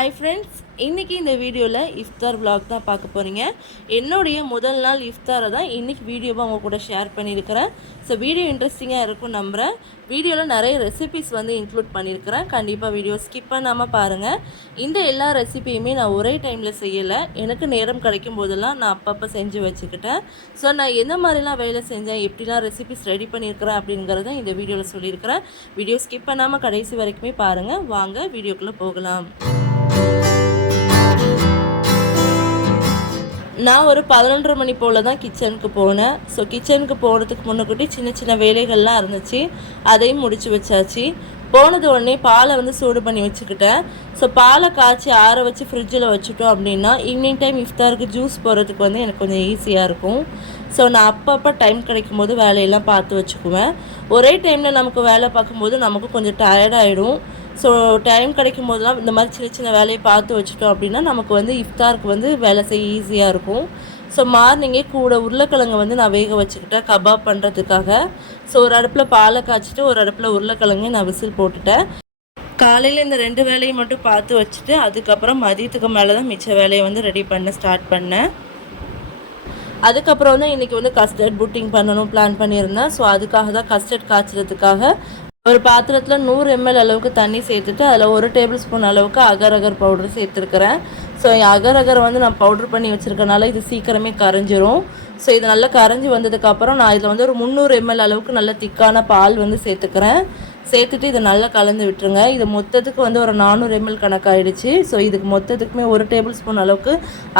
Hi friends, இன்றைக்கி இந்த வீடியோவில் இஃப்தார் vlog தான் பார்க்க போகிறீங்க. என்னுடைய முதல் நாள் இஃப்தாரை தான் இன்றைக்கி வீடியோவாக உங்கள் கூட ஷேர் பண்ணியிருக்கிறேன். ஸோ வீடியோ இன்ட்ரெஸ்டிங்காக இருக்கும் நம்புகிறேன். வீடியோவில் நிறைய ரெசிபிஸ் இன்க்ளூட் பண்ணியிருக்கிறேன். கண்டிப்பாக வீடியோ ஸ்கிப் பண்ணாமல் பாருங்கள். இந்த எல்லா ரெசிபியுமே நான் ஒரே டைமில் செய்யலை. எனக்கு நேரம் கிடைக்கும் போதெல்லாம் நான் அப்பப்போ செஞ்சு வச்சுக்கிட்டேன். ஸோ நான் எந்த மாதிரிலாம் வேலை செஞ்சேன், எப்படிலாம் ரெசிபிஸ் ரெடி பண்ணியிருக்கிறேன் அப்படிங்கிறத இந்த வீடியோவில் சொல்லியிருக்கிறேன். வீடியோ ஸ்கிப் பண்ணாமல் கடைசி வரைக்குமே பாருங்கள். வாங்க வீடியோக்குள்ளே போகலாம். நான் ஒரு 11:30 மணி போல் தான் கிச்சனுக்கு போனேன். ஸோ கிச்சனுக்கு போகிறதுக்கு முன்னக்கூட்டி சின்ன சின்ன வேலைகள்லாம் இருந்துச்சு, அதையும் முடித்து வச்சாச்சு. போனது உடனே பாலை சூடு பண்ணி வச்சுக்கிட்டேன். ஸோ பாலை காய்ச்சி ஆற வச்சு ஃப்ரிட்ஜில் வச்சுட்டோம் அப்படின்னா ஈவினிங் டைம் இஃப்தாருக்கு ஜூஸ் போடுறதுக்கு எனக்கு கொஞ்சம் ஈஸியாக இருக்கும். ஸோ நான் அப்பப்போ டைம் கிடைக்கும் போது வேலையெல்லாம் பார்த்து வச்சுக்குவேன். ஒரே டைமில் நமக்கு வேலை பார்க்கும்போது நமக்கு கொஞ்சம் டயர்டாகிடும். ஸோ டைம் கிடைக்கும் போதெல்லாம் இந்த மாதிரி சின்ன சின்ன வேலையை பார்த்து வச்சுட்டோம் அப்படின்னா நமக்கு இஃப்தாருக்கு வேலை செய்ய ஈஸியாக இருக்கும். ஸோ மார்னிங்கே கூட உருளைக்கிழங்கு நான் வேக வச்சுக்கிட்டேன் கபாப் பண்ணுறதுக்காக. ஸோ ஒரு அடுப்பில் பாலை காய்ச்சிட்டு ஒரு அடுப்பில் உருளைக்கிழங்கு நான் விசில் போட்டுட்டேன். காலையில் இந்த 2 வேலையை மட்டும் பார்த்து வச்சுட்டு அதுக்கப்புறம் மதியத்துக்கு மேலே தான் மிச்ச வேலையை ரெடி பண்ண ஸ்டார்ட் பண்ணேன். அதுக்கப்புறம் இன்றைக்கி கஸ்டர்ட் புட்டிங் பண்ணணும் பிளான் பண்ணியிருந்தேன். ஸோ அதுக்காக தான் கஸ்டர்ட் காய்ச்சறதுக்காக ஒரு பாத்திரத்தில் 100 ml அளவுக்கு தண்ணி சேர்த்துட்டு அதில் 1 டேபிள் ஸ்பூன் அளவுக்கு அகர் அகர் பவுடர் சேர்த்துருக்கிறேன். ஸோ அகர் அகர் நான் பவுடர் பண்ணி வச்சுருக்கனால இது சீக்கிரமே கரைஞ்சிரும். ஸோ இது நல்லா கரைஞ்சி வந்ததுக்கப்புறம் நான் இதில் ஒரு 300 ml அளவுக்கு நல்ல திக்கான பால் சேர்த்துக்கிறேன். சேர்த்துட்டு இதை நல்லா கலந்து விட்டுருங்க. இது மொத்தத்துக்கு ஒரு 400 ml கணக்காயிடுச்சு. ஸோ இதுக்கு மொத்தத்துக்குமே 1 டேபிள் ஸ்பூன் அளவுக்கு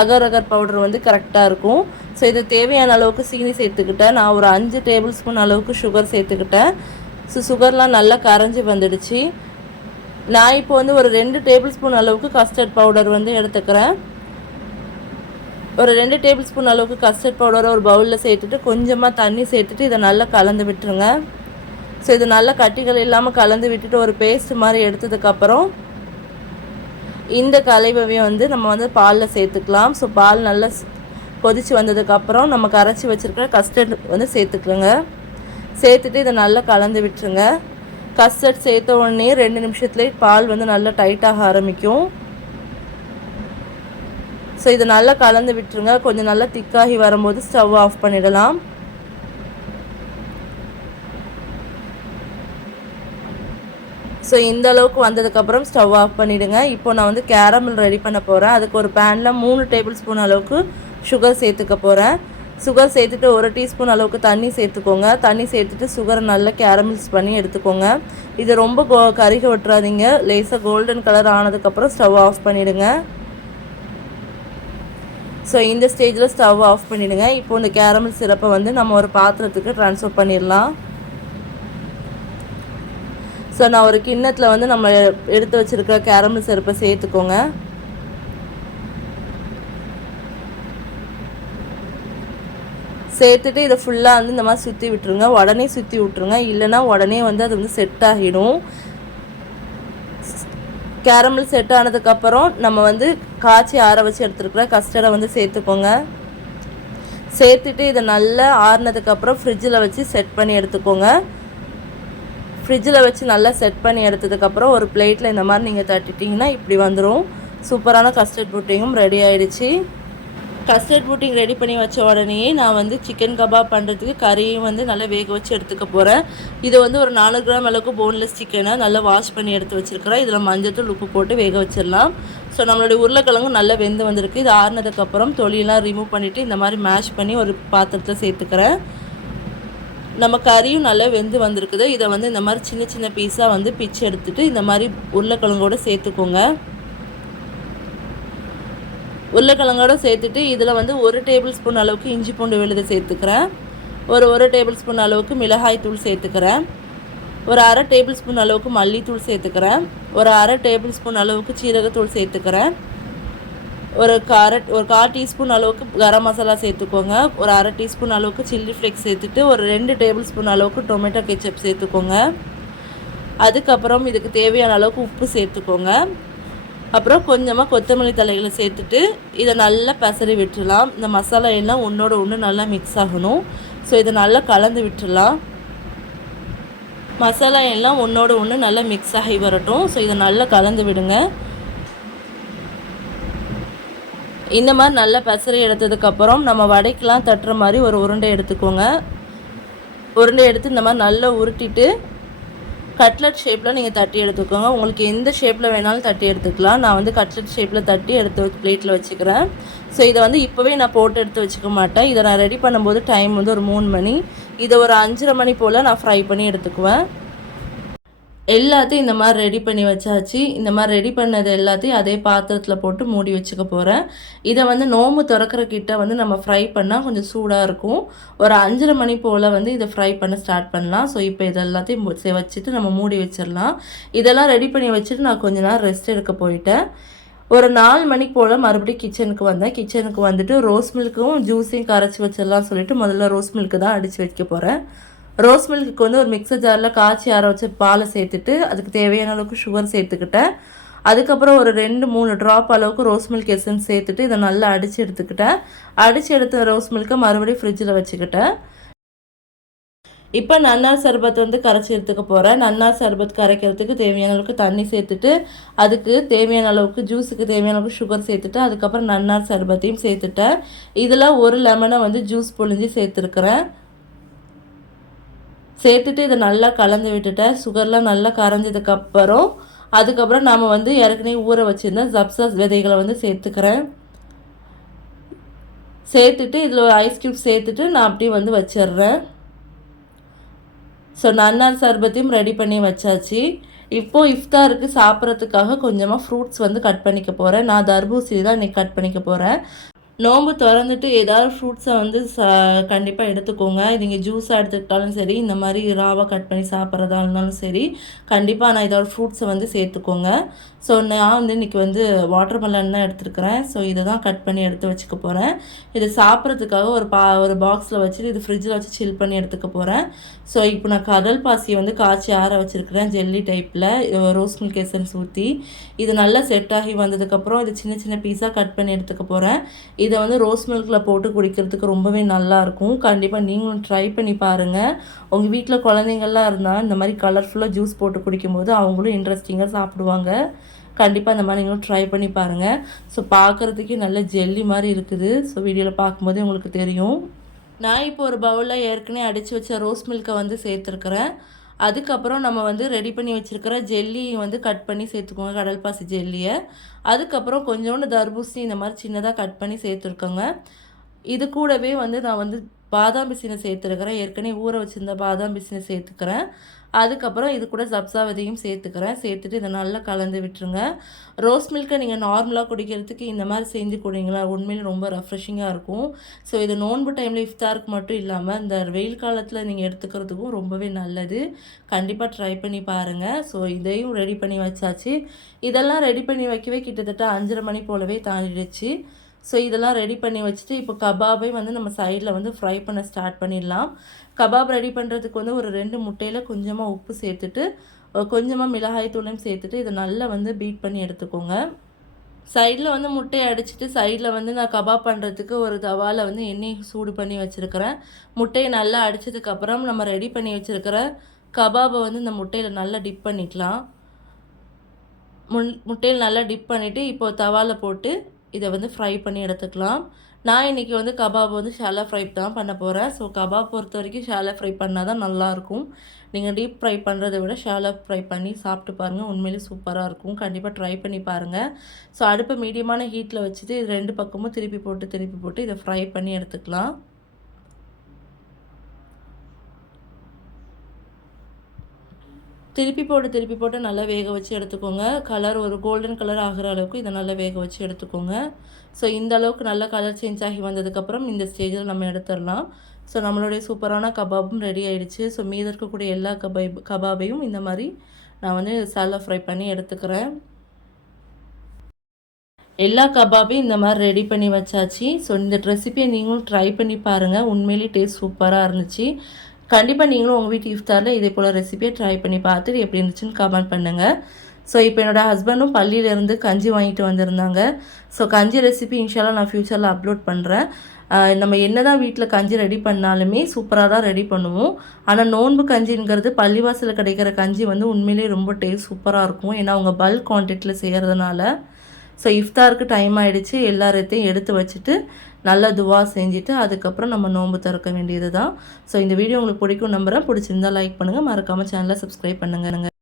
அகர் அகர் பவுடர் கரெக்டாக இருக்கும். ஸோ இது தேவையான அளவுக்கு சீனி சேர்த்துக்கிட்டேன். நான் ஒரு 5 டேபிள் ஸ்பூன் அளவுக்கு சுகர் சேர்த்துக்கிட்டேன். ஸோ சுகர்லாம் நல்லா கரைஞ்சி வந்துடுச்சு. நான் இப்போ ஒரு 2 டேபிள் ஸ்பூன் அளவுக்கு கஸ்டர்ட் பவுடர் எடுத்துக்கிறேன். ஒரு 2 டேபிள் ஸ்பூன் அளவுக்கு கஸ்டர்ட் பவுடரை ஒரு பவுலில் சேர்த்துட்டு கொஞ்சமாக தண்ணி சேர்த்துட்டு இதை நல்லா கலந்து விட்டுருங்க. ஸோ இது நல்லா கட்டிகள் இல்லாமல் கலந்து விட்டுட்டு ஒரு பேஸ்ட் மாதிரி எடுத்ததுக்கப்புறம் இந்த கலவையும் நம்ம பாலில் சேர்த்துக்கலாம். ஸோ பால் நல்லா கொதித்து வந்ததுக்கப்புறம் நம்ம கரைச்சி வச்சுருக்கிற கஸ்டர்ட் சேர்த்துக்கலுங்க. சேர்த்துட்டு இதை நல்லா கலந்து விட்டுருங்க. கஸ்டர்ட் சேர்த்த உடனே 2 நிமிஷத்துலேயே பால் நல்லா டைட்டாக ஆரம்பிக்கும். ஸோ இதை நல்லா கலந்து விட்டுருங்க. கொஞ்சம் நல்லா திக்காகி வரும்போது ஸ்டவ் ஆஃப் பண்ணிடலாம். ஸோ இந்த அளவுக்கு வந்ததுக்கப்புறம் ஸ்டவ் ஆஃப் பண்ணிவிடுங்க. இப்போ நான் கேரமல் ரெடி பண்ண போகிறேன். அதுக்கு ஒரு பேனில் 3 டேபிள் ஸ்பூன் அளவுக்கு சுகர் சேர்த்துக்க போகிறேன். சுகர் சேர்த்துட்டு 1 டீஸ்பூன் அளவுக்கு தண்ணி சேர்த்துக்கோங்க. தண்ணி சேர்த்துட்டு சுகரை நல்லா கேரமல்ஸ் பண்ணி எடுத்துக்கோங்க. இது ரொம்ப கருக விட்டுறாதீங்க. லேசாக கோல்டன் கலர் ஆனதுக்கப்புறம் ஸ்டவ் ஆஃப் பண்ணிவிடுங்க. ஸோ இந்த ஸ்டேஜில் ஸ்டவ் ஆஃப் பண்ணிவிடுங்க. இப்போ இந்த கேரமல் சிரப்பை நம்ம ஒரு பாத்திரத்துக்கு ட்ரான்ஸ்ஃபர் பண்ணிடலாம். ஸோ நான் ஒரு கிண்ணத்தில் நம்ம எடுத்து வச்சுருக்க கேரமல் சிரப்பை சேர்த்துக்கோங்க. சேர்த்துட்டு இதை ஃபுல்லாக இந்த மாதிரி சுற்றி விட்டுருங்க. உடனே சுற்றி விட்டுருங்க, இல்லைனா உடனே அது செட் ஆகிடும். கேரமல் செட் ஆனதுக்கப்புறம் நம்ம காய்ச்சி ஆற வச்சு எடுத்துருக்குற கஸ்டர்டை சேர்த்துக்கோங்க. சேர்த்துட்டு இதை நல்லா ஆறுனதுக்கப்புறம் ஃப்ரிட்ஜில் வச்சு செட் பண்ணி எடுத்துக்கோங்க. ஃப்ரிட்ஜில் வச்சு நல்லா செட் பண்ணி எடுத்ததுக்கப்புறம் ஒரு பிளேட்டில் இந்த மாதிரி நீங்கள் தட்டிட்டிங்கன்னா இப்படி வந்துடும். சூப்பரான கஸ்டர்ட் புட்டிங்கும் ரெடி ஆகிடுச்சு. கஸ்டர்ட் புட்டிங் ரெடி பண்ணி வச்ச உடனே நான் சிக்கன் கபாப் பண்ணுறதுக்கு கறியும் நல்லா வேக வச்சு எடுத்துக்க போகிறேன். இது ஒரு 400 கிராம் அளவுக்கு போன்லெஸ் சிக்கனை நல்லா வாஷ் பண்ணி எடுத்து வச்சுருக்கிறேன். இதில் மஞ்சத்தூள் உப்பு போட்டு வேக வச்சிடலாம். ஸோ நம்மளுடைய உருளைக்கிழங்கு நல்லா வெந்து வந்திருக்கு. இது ஆறுனதுக்கப்புறம் தொலியெல்லாம் ரிமூவ் பண்ணிவிட்டு இந்த மாதிரி மேஷ் பண்ணி ஒரு பாத்திரத்தில் சேர்த்துக்கிறேன். நம்ம கறியும் நல்லா வெந்து வந்திருக்குது. இதை இந்த மாதிரி சின்ன சின்ன பீஸாக பிச்சு எடுத்துகிட்டு இந்த மாதிரி உருளைக்கிழங்கோடு சேர்த்துக்கோங்க. உருளைக்கிழங்கோடு சேர்த்துட்டு இதில் 1 டேபிள் ஸ்பூன் அளவுக்கு இஞ்சி பூண்டு விழுது சேர்த்துக்கிறேன். ஒரு டேபிள் ஸ்பூன் அளவுக்கு மிளகாய் தூள் சேர்த்துக்கிறேன். ஒரு 1/2 டேபிள் ஸ்பூன் அளவுக்கு மல்லித்தூள் சேர்த்துக்கிறேன். ஒரு 1/2 டேபிள் ஸ்பூன் அளவுக்கு சீரகத்தூள் சேர்த்துக்கிறேன். ஒரு 1/4 டீஸ்பூன் அளவுக்கு கரம் மசாலா சேர்த்துக்கோங்க. ஒரு 1/2 டீஸ்பூன் அளவுக்கு சில்லி ஃப்ளேக்ஸ் சேர்த்துட்டு ஒரு 2 டேபிள் ஸ்பூன் அளவுக்கு டொமேட்டோ கெச்சப் சேர்த்துக்கோங்க. அதுக்கப்புறம் இதுக்கு தேவையான அளவுக்கு உப்பு சேர்த்துக்கோங்க. அப்புறம் கொஞ்சமாக கொத்தமல்லி தலைகளை சேர்த்துட்டு இதை நல்லா பசறி விட்டுடலாம். இந்த மசாலா எல்லாம் ஒன்றோட ஒன்று நல்லா மிக்ஸ் ஆகணும். ஸோ இதை நல்லா கலந்து விட்டுடலாம். மசாலா எல்லாம் ஒன்றோட ஒன்று நல்லா மிக்ஸ் ஆகி வரட்டும். ஸோ இதை நல்லா கலந்து விடுங்க. இந்த மாதிரி நல்லா பெசரி எடுத்ததுக்கப்புறம் நம்ம வடைக்கெலாம் தட்டுற மாதிரி ஒரு உருண்டை எடுத்துக்கோங்க. உருண்டை எடுத்து இந்த மாதிரி நல்லா உருட்டிட்டு கட்லட் ஷேப்பில் நீங்கள் தட்டி எடுத்துக்கோங்க. உங்களுக்கு எந்த ஷேப்பில் வேணாலும் தட்டி எடுத்துக்கலாம். நான் வந்து கட்லட் ஷேப்பில் தட்டி எடுத்து பிளேட்டில் வச்சுக்கிறேன். ஸோ இதை வந்து இப்போவே நான் போட்டு எடுத்து வச்சுக்க மாட்டேன். இதை நான் ரெடி பண்ணும்போது டைம் வந்து ஒரு 3 மணி. இதை ஒரு 5:30 மணி போல் நான் ஃப்ரை பண்ணி எடுத்துக்குவேன். எல்லாத்தையும் இந்த மாதிரி ரெடி பண்ணி வச்சாச்சு. இந்த மாதிரி ரெடி பண்ணது எல்லாத்தையும் அதே பாத்திரத்தில் போட்டு மூடி வச்சுக்க போகிறேன். இதை வந்து நோம்பு திறக்கிற கிட்ட வந்து நம்ம ஃப்ரை பண்ணால் கொஞ்சம் சூடாக இருக்கும். ஒரு 5:30 மணி போல் வந்து இதை ஃப்ரை பண்ண ஸ்டார்ட் பண்ணலாம். ஸோ இப்போ இது எல்லாத்தையும் வச்சுட்டு நம்ம மூடி வச்சிடலாம். இதெல்லாம் ரெடி பண்ணி வச்சுட்டு நான் கொஞ்ச நேரம் ரெஸ்ட் எடுக்க போயிட்டேன். ஒரு 4 மணிக்கு போல் மறுபடியும் கிச்சனுக்கு வந்தேன். கிச்சனுக்கு வந்துட்டு ரோஸ் மில்க்கும் ஜூஸையும் கரைச்சி வச்சிடலாம் சொல்லிட்டு முதல்ல ரோஸ் மில்க்கு தான் அடித்து வைக்க போகிறேன். ரோஸ் மில்க்கு வந்து ஒரு மிக்சர் ஜாரில் காய்ச்சி ஆற வச்ச பாலை சேர்த்துட்டு அதுக்கு தேவையான அளவுக்கு சுகர் சேர்த்துக்கிட்டேன். அதுக்கப்புறம் ஒரு 2-3 ட்ராப் அளவுக்கு ரோஸ் மில்க் எசன்ஸ் சேர்த்துட்டு இதை நல்லா அடித்து எடுத்துக்கிட்டேன். அடித்து எடுத்த ரோஸ் மில்க்கை மறுபடியும் ஃப்ரிட்ஜில் வச்சுக்கிட்டேன். இப்போ நன்னார் சர்பத் வந்து கரைச்சி எடுத்துக்க போகிறேன். நன்னார் சர்பத் கரைக்கிறதுக்கு தேவையான அளவுக்கு தண்ணி சேர்த்துட்டு அதுக்கு தேவையான அளவுக்கு ஜூஸுக்கு தேவையான அளவுக்கு சுகர் சேர்த்துட்டு அதுக்கப்புறம் நன்னார் சர்பத்தையும் சேர்த்துட்டேன். இதில் ஒரு லெமனை வந்து ஜூஸ் பொழிஞ்சு சேர்த்துருக்குறேன். சேர்த்துட்டு இதை நல்லா கலந்து விட்டுட்டேன். சுகர்லாம் நல்லா கரைஞ்சதுக்கப்புறம் அதுக்கப்புறம் நாம் வந்து ஏற்கனவே ஊற வச்சுருந்த சப்ஸா விதைகளை வந்து சேர்த்துக்கிறேன். சேர்த்துட்டு இதில் ஒரு ஐஸ் க்யூப் சேர்த்துட்டு நான் அப்படியே வந்து வச்சிடுறேன். ஸோ நன்னார் சர்பத்தையும் ரெடி பண்ணி வச்சாச்சு. இப்போது இஃப்தாருக்கு சாப்பிட்றதுக்காக கொஞ்சமாக ஃப்ரூட்ஸ் வந்து கட் பண்ணிக்க போகிறேன். நான் தர்பூசணி தான் இன்றைக்கி கட் பண்ணிக்க போகிறேன். நோம்பு திறந்துட்டு ஏதாவது ஃப்ரூட்ஸை வந்து கண்டிப்பாக எடுத்துக்கோங்க. நீங்கள் ஜூஸாக எடுத்துக்கிட்டாலும் சரி, இந்த மாதிரி ராவாக கட் பண்ணி சாப்பிட்றதா இருந்தாலும் சரி, கண்டிப்பாக நான் இதோட ஃப்ரூட்ஸை வந்து சேர்த்துக்கோங்க. ஸோ நான் வந்து இன்றைக்கி வந்து வாட்டர் மெலன் தான் எடுத்துருக்கிறேன். ஸோ இதை தான் கட் பண்ணி எடுத்து வச்சுக்க போகிறேன். இது சாப்பிட்றதுக்காக ஒரு பாக்ஸில் வச்சுட்டு இது ஃப்ரிட்ஜில் வச்சு சில் பண்ணி எடுத்துக்க போகிறேன். ஸோ இப்போ நான் கடல் பாசியை வந்து காய்ச்சி ஆற வச்சுருக்கிறேன் ஜெல்லி டைப்பில் ரோஸ் மில்க் எசன்ஸ் ஊற்றி. இது நல்லா செட் ஆகி வந்ததுக்கப்புறம் இது சின்ன சின்ன பீஸாக கட் பண்ணி எடுத்துக்க போகிறேன். இதை வந்து ரோஸ் மில்கில் போட்டு குடிக்கிறதுக்கு ரொம்பவே நல்லாயிருக்கும். கண்டிப்பாக நீங்களும் ட்ரை பண்ணி பாருங்கள். உங்கள் வீட்டில் குழந்தைங்கள்லாம் இருந்தால் இந்த மாதிரி கலர்ஃபுல்லாக ஜூஸ் போட்டு குடிக்கும்போது அவங்களும் இன்ட்ரெஸ்டிங்காக சாப்பிடுவாங்க. கண்டிப்பாக இந்த மாதிரி நீங்களும் ட்ரை பண்ணி பாருங்கள். ஸோ பார்க்குறதுக்கே நல்ல ஜெல்லி மாதிரி இருக்குது. ஸோ வீடியோவில் பார்க்கும்போதே உங்களுக்கு தெரியும். நான் இப்போ ஒரு பவுலில் ஏற்கனவே அடித்து வச்ச ரோஸ் மில்கை வந்து சேர்த்துருக்குறேன். அதுக்கப்புறம் நம்ம வந்து ரெடி பண்ணி வச்சுருக்கிற ஜெல்லி வந்து கட் பண்ணி சேர்த்துக்கோங்க, கடல் பாசி ஜெல்லியை. அதுக்கப்புறம் கொஞ்சோண்டு தர்பூசணி இந்த மாதிரி சின்னதாக கட் பண்ணி சேர்த்துருக்கோங்க. இது கூடவே வந்து நான் வந்து பாதாம் பிசினை சேர்த்துருக்கிறேன். ஏற்கனவே ஊற வச்சுருந்த பாதாம் பிசினை சேர்த்துக்கிறேன். அதுக்கப்புறம் இது கூட சப்ஸா விதையும் சேர்த்துக்கிறேன். சேர்த்துட்டு இதை நல்லா கலந்து விட்டுருங்க. ரோஸ் மில்கை நீங்கள் நார்மலாக குடிக்கிறதுக்கு இந்த மாதிரி செஞ்சு குடிங்களா, உண்மையிலே ரொம்ப ரெஃப்ரெஷிங்காக இருக்கும். ஸோ இது நோன்பு டைமில் இஃப்தாருக்கு மட்டும் இல்லாமல் இந்த வெயில் காலத்தில் நீங்கள் எடுத்துக்கிறதுக்கும் ரொம்பவே நல்லது. கண்டிப்பாக ட்ரை பண்ணி பாருங்கள். ஸோ இதையும் ரெடி பண்ணி வச்சாச்சு. இதெல்லாம் ரெடி பண்ணி வைக்கவே கிட்டத்தட்ட 5:30 மணி போலவே தாண்டிடுச்சு. ஸோ இதெல்லாம் ரெடி பண்ணி வச்சுட்டு இப்போ கபாபை வந்து நம்ம சைடில் வந்து ஃப்ரை பண்ண ஸ்டார்ட் பண்ணிடலாம். கபாப் ரெடி பண்ணுறதுக்கு வந்து ஒரு 2 முட்டையில் கொஞ்சமாக உப்பு சேர்த்துட்டு கொஞ்சமாக மிளகாய் தூளையும் சேர்த்துட்டு இதை நல்லா வந்து பீட் பண்ணி எடுத்துக்கோங்க. சைடில் வந்து முட்டையை அடிச்சுட்டு சைடில் வந்து நான் கபாப் பண்ணுறதுக்கு ஒரு தவாவில் வந்து எண்ணெய் சூடு பண்ணி வச்சுருக்கிறேன். முட்டையை நல்லா அடித்ததுக்கப்புறம் நம்ம ரெடி பண்ணி வச்சுருக்கிற கபாபை வந்து இந்த முட்டையில் நல்லா டிப் பண்ணிக்கலாம். முட்டையில் நல்லா டிப் பண்ணிவிட்டு இப்போது தவாவில் போட்டு இதை வந்து ஃப்ரை பண்ணி எடுத்துக்கலாம். நான் இன்றைக்கி வந்து கபாப் வந்து ஷாலோ ஃப்ரை தான் பண்ண போகிறேன். ஸோ கபாப் பொறுத்த வரைக்கும் ஷாலோ ஃப்ரை பண்ணால் தான் நல்லாயிருக்கும். நீங்கள் டீப் ஃப்ரை பண்ணுறதை விட ஷாலோ ஃப்ரை பண்ணி சாப்பிட்டு பாருங்கள். உண்மையிலே சூப்பராக இருக்கும். கண்டிப்பாக ட்ரை பண்ணி பாருங்கள். ஸோ அடுப்பை மீடியமான ஹீட்டில் வச்சுட்டு இது 2 பக்கமும் திருப்பி போட்டு இதை ஃப்ரை பண்ணி எடுத்துக்கலாம். திருப்பி போட்டு நல்லா வேக வச்சு எடுத்துக்கோங்க. கலர் ஒரு கோல்டன் கலர் ஆகிற அளவுக்கு இதை நல்லா வேக வச்சு எடுத்துக்கோங்க. ஸோ இந்த அளவுக்கு நல்லா கலர் சேஞ்ச் ஆகி வந்ததுக்கப்புறம் இந்த ஸ்டேஜில் நம்ம எடுத்துடலாம். ஸோ நம்மளுடைய சூப்பரான கபாபும் ரெடி ஆகிடுச்சு. ஸோ மீதி இருக்கக்கூடிய எல்லா கபாபையும் இந்த மாதிரி நான் வந்து சாலோ ஃப்ரை பண்ணி எடுத்துக்கிறேன். எல்லா கபாபையும் இந்த மாதிரி ரெடி பண்ணி வச்சாச்சு. ஸோ இந்த ரெசிபியை நீங்களும் ட்ரை பண்ணி பாருங்கள். உண்மையிலேயே டேஸ்ட் சூப்பராக இருந்துச்சு. கண்டிப்பாக நீங்களும் உங்கள் வீட்டு இஃப்தாரில் இதே போல் ரெசிபியை ட்ரை பண்ணி பார்த்துட்டு எப்படி இருந்துச்சுன்னு கமெண்ட் பண்ணுங்கள். ஸோ இப்போ என்னோடய ஹஸ்பண்டும் பள்ளியிலேருந்து கஞ்சி வாங்கிட்டு வந்திருந்தாங்க. ஸோ கஞ்சி ரெசிபி இன்ஷால்லாம் நான் ஃப்யூச்சரில் அப்லோட் பண்ணுறேன். நம்ம என்ன தான் வீட்டில் கஞ்சி ரெடி பண்ணாலுமே சூப்பராக தான் ரெடி பண்ணுவோம். ஆனால் நோன்பு கஞ்சிங்கிறது பள்ளிவாசலில் கிடைக்கிற கஞ்சி வந்து உண்மையிலேயே ரொம்ப டேஸ்ட் சூப்பராக இருக்கும். ஏன்னா அவங்க பல்க் குவான்டிட்டியில் செய்கிறதுனால. ஸோ இஃப்தாருக்கு டைம் ஆகிடுச்சு, எல்லாத்தையும் எடுத்து வச்சுட்டு நல்லா துவா செஞ்சுட்டு அதுக்கப்புறம் நம்ம நோன்பு திறக்க வேண்டியது தான். ஸோ இந்த வீடியோ உங்களுக்கு பிடிக்கும் நம்புகிறேன். பிடிச்சிருந்தா லைக் பண்ணுங்கள், மறக்காமல் சேனலை சப்ஸ்கிரைப் பண்ணுங்கள்.